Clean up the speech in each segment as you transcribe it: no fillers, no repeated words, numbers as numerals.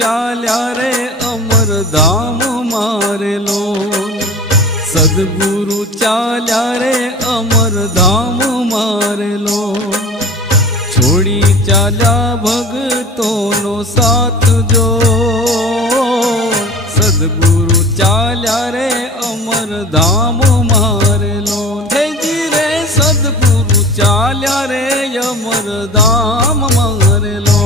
चाल्या रे अमर धाम मारेलो। सद्गुरु चाल्या रे अमर धाम मारेलो। छोड़ी चाल्या भगतों नो साथ जो। सद्गुरु चाल्या रे अमर धाम मारेलो। हे जी रे सद्गुरु चाल्या रे अमर धाम मारेलो।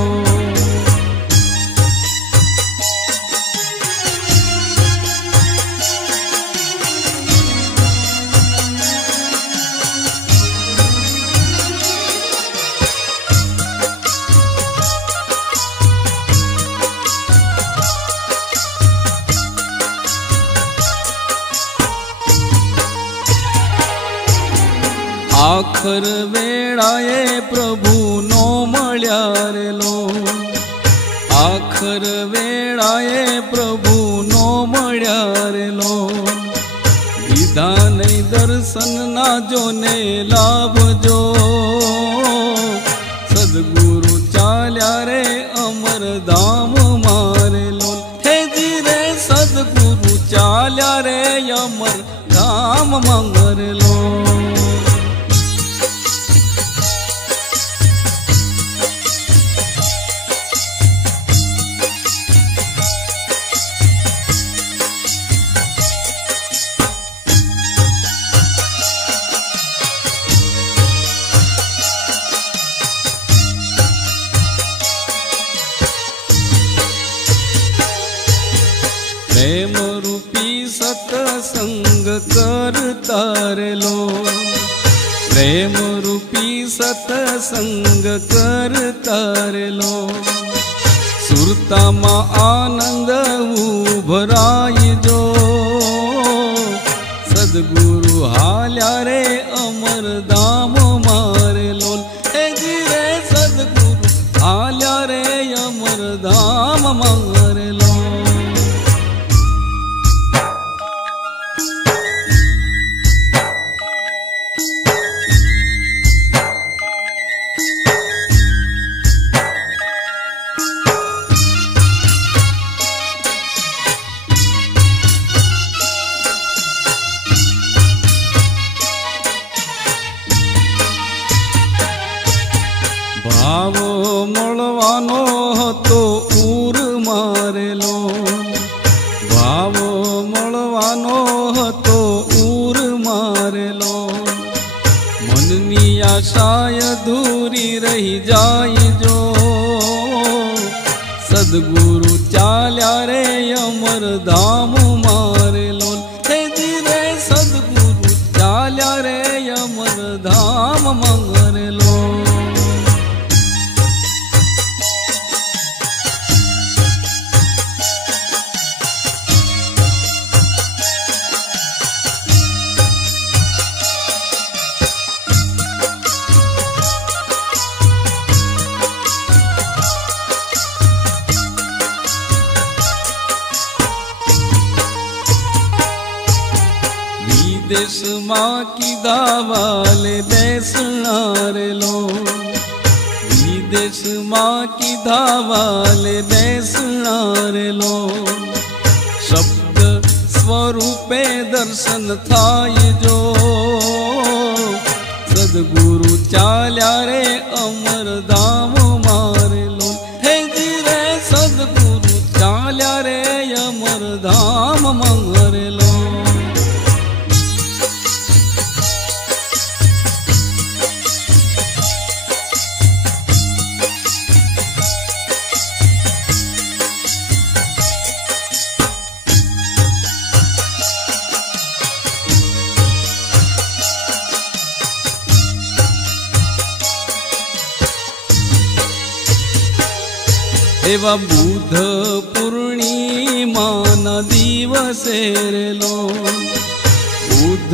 आखर वेळाए प्रभु नो मळ्या रे लो। आखर वेळाए प्रभु नो मळ्या रे लो। दीधा नहीं दर्शन ना जोने लाभ जो। सद्गुरु चाल्या रे अमर धाम मारेलो। हे जी रे सद्गुरु चाल्या रे अमर धाम मारेलो। प्रेम रूपी सत्संग करता रे लो। प्रेम रूपी सत्संग करता रे लो। सुरता मा आनंद उभराई जो। सद्गुरु हाल्या रे अमर धाम मारेलो। हे जी रे सद्गुरु हाल्या रे अमर धाम मारेलो। भावो मळवानो हतो ऊर मारेलो। भावो मळवानो हतो ऊर मारेलो। मननी आशाय अधूरी रही जाई जो। सद्गुरु चाल्या रे अमर धाम मारेलो। हे जी रे सद्गुरु चाल्या रे अमर धाम मारेलो। विदेश माँ की धावाले बेसना रे लो। विदेश माँ की धावाले बेसना रे लो। शब्द स्वरूपे दर्शन थाय जो। सद्गुरु चाल्या रे अमर धाम मारेलो। हे जी रे सद्गुरु चाल्या रे अमर धाम मारेलो। एवा बुध पूर्णिमा ना दिवसे रे लो। बुध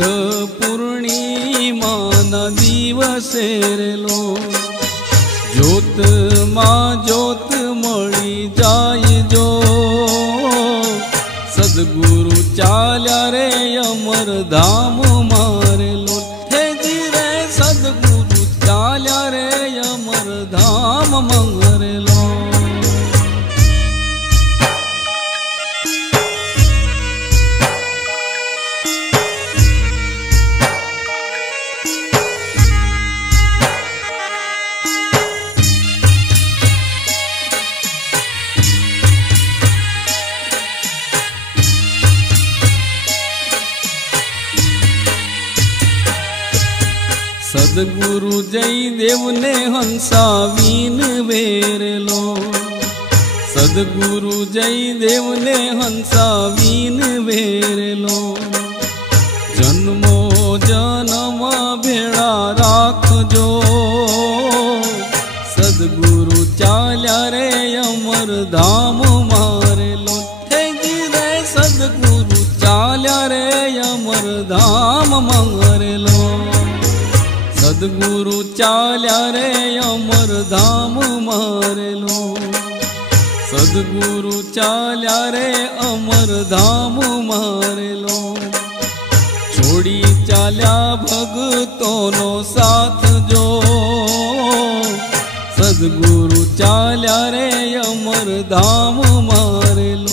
पूर्णिमा ना दिवसे रे लो। ज्योत मां ज्योत मळी जाय जो। सद्गुरु चाल्या रे अमर धाम मारेलो। हे जी रे सद्गुरु चाल्या रे अमर धाम मारेलो। સદગુરુ જયદેવ ને હંસાવીન વેરેલો, સદગુરુ જયદેવ ને હંસાવીન વેરેલો, જન્મો જન્મ ભેળા રાખજો, સદગુરુ ચાલ્યા રે અમર ધામ મારેલો, રે સદગુરુ ચાલ્યા રે અમર ધામ મારેલો, સદગુરુ ચાલ્યા રે અમર ધામ મારેલો, સદગુરુ ચાલ્યા રે અમર ધામ મારેલો, છોડી ચાલ્યા ભગતોનો સાથ જો, સદગુરુ ચાલ્યા રે અમર ધામ મારેલો,